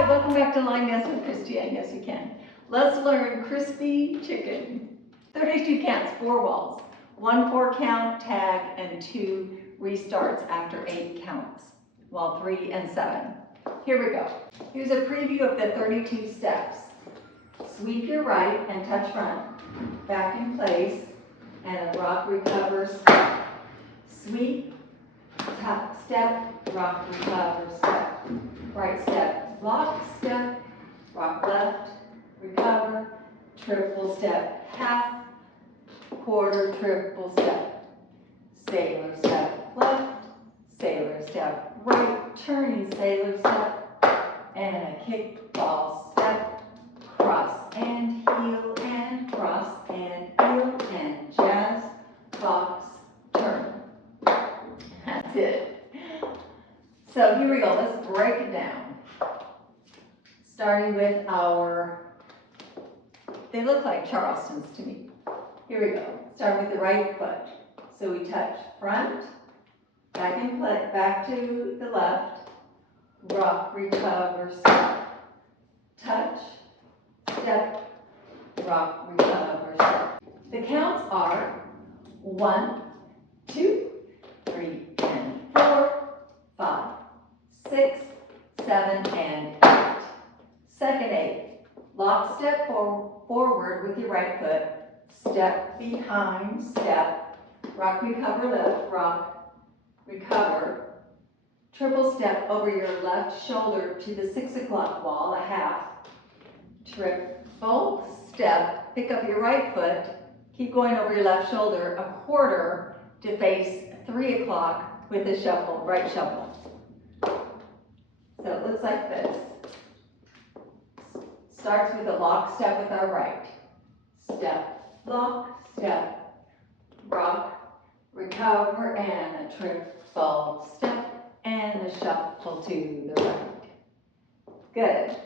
Hi, welcome back to Lioness with Christiane. Yes, you can. Let's learn crispy chicken. 32 counts, 4 walls, 1 4-count tag, and 2 restarts after 8 counts, wall 3 and 7. Here we go. Here's a preview of the 32 steps. Sweep your right and touch front, back in place, and a rock, recover, step. Sweep, step, rock, recover, step. Right step, lock, step, rock left, recover, triple step, half, quarter, triple step, sailor step left, sailor step right, turning sailor step, and a kickball step, cross and heel and cross and heel and jazz, box, turn. That's it. So here we go, let's break it down. Starting with they look like Charlestons to me. Here we go, start with the right foot. So we touch front, back to the left, rock, recover, step. Touch, step, rock, recover, step. The counts are 1, 2, 3, and 4, 5, 6, 7, and 8. Second 8. Lock step forward with your right foot. Step behind, step. Rock, recover, left, rock, recover. Triple step over your left shoulder to the 6 o'clock wall, a half. Triple step, pick up your right foot. Keep going over your left shoulder, a quarter to face 3 o'clock with a shuffle, right shuffle. So it looks like this. Starts with a lock step with our right. Step, lock, step, rock, recover, and a triple step, and a shuffle to the right. Good.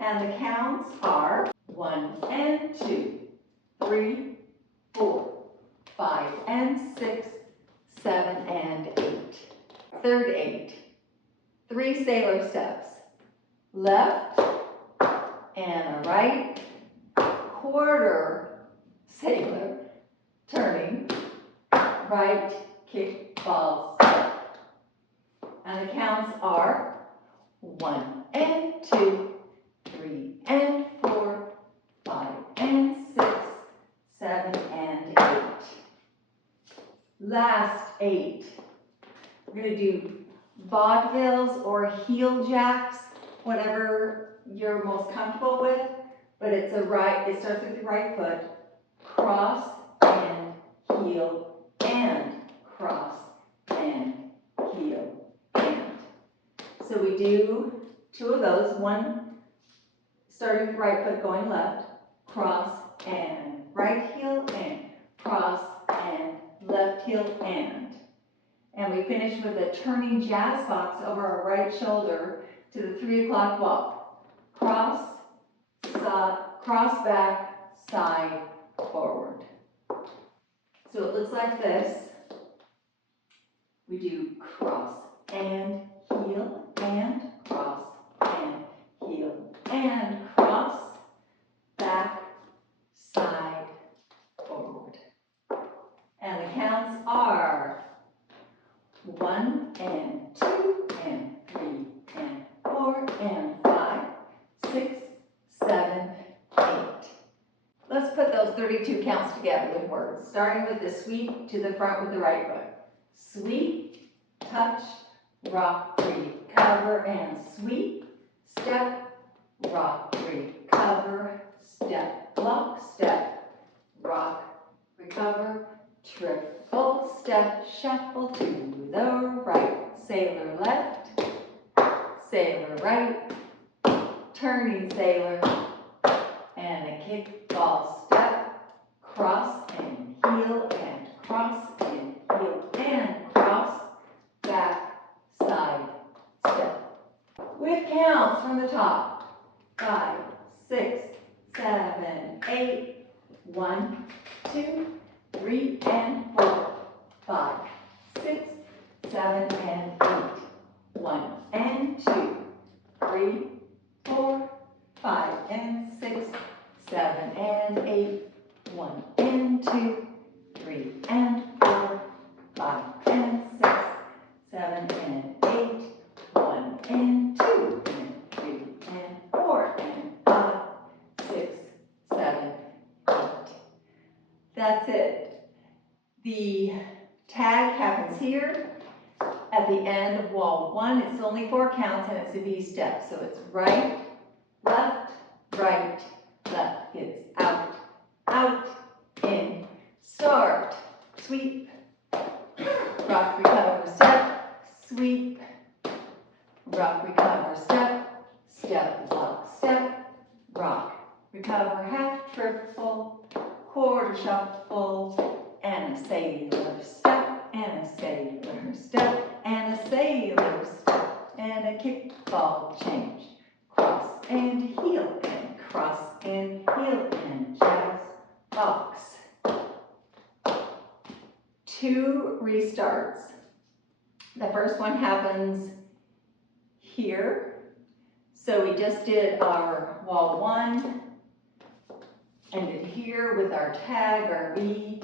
And the counts are 1 and 2, 3, 4, 5 and 6, 7 and 8. Third 8. 3 sailor steps. Left and a right, quarter sailor, turning, right, kick, ball, step. And the counts are 1 and 2, 3 and 4, 5 and 6, 7 and 8. Last 8. We're going to do vaudevilles or heel jacks, whatever you're most comfortable with, but it starts with your right foot, cross and heel and cross and heel and. So we do 2 of those, one starting with the right foot going left, cross and right heel and cross and left heel and we finish with a turning jazz box over our right shoulder to the 3 o'clock wall. Cross, cross back, side, forward. So it looks like this. We do cross and heel and cross and heel and cross, back, side, forward. And the counts are 1 and 2 and 3 and 4 and 5, 6, 7, 8. Let's put those 32 counts together with words, starting with the sweep to the front with the right foot. Sweep, touch, rock, recover, and sweep, step, rock, recover, step, lock, step, rock, recover, triple step, shuffle to the right, sailor left, sailor right, turning sailor, and a kickball step, cross and heel and cross and heel and cross, back, side, step. With counts from the top, 5, 6, 7, 8, 1, 2, 3 and 4, 5, 6, 7 and 8, 1 and 2, 3, 4, 7 and 8, 1 and 2, 3 and 4, 5 and 6, 7 and 8, 1 and 2 and 3 and 4 and 5, 6, 7, 8. That's it. The tag happens here at the end of wall 1. It's only 4 counts and it's a V step. So it's right, left, right, left. It's out, out, in, start, sweep, rock, recover, step, sweep, rock, recover, step, step, lock, step, rock, recover, half, triple, quarter shuffle, and a sailor step, and a sailor step, and a sailor step, and a kickball change, cross and heel, and cross and heel, and jazz box. 2 restarts. The first one happens here. So we just did our wall 1, ended here with our tag, our V.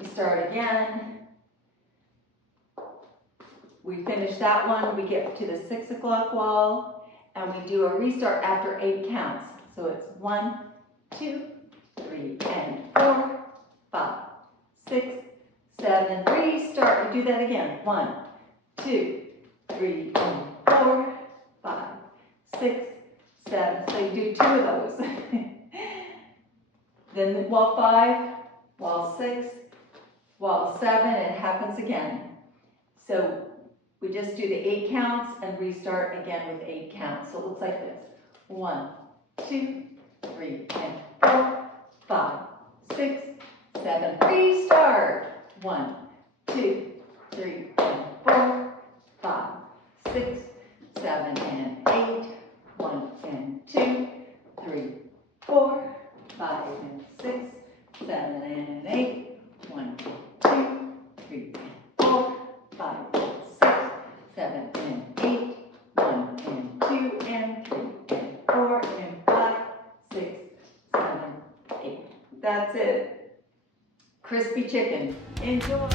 We start again. We finish that one, we get to the 6 o'clock wall, and we do a restart after 8 counts. So it's 1, 2, 3, and 4, 5, 6, 7, restart. We do that again. 1, 2, 3, and 4, 5, 6, 7. So you do 2 of those. Then wall 5, wall 6, wall 7, it happens again. So we just do the 8 counts and restart again with 8 counts. So it looks like this. 1, 2, 3, and 4, 5, 6, 7, restart. 1, 2, 3, and 4, 5, 6, 7, and 8, 1 and 2, 3, 4, 5 and 6, 7 and 8, 1, 2, 3, 4, 5 and 6, 7 and 8, 1 and 2 and 3 and 4 and 5, 6, 7, 8. That's it. Crispy chicken. Enjoy.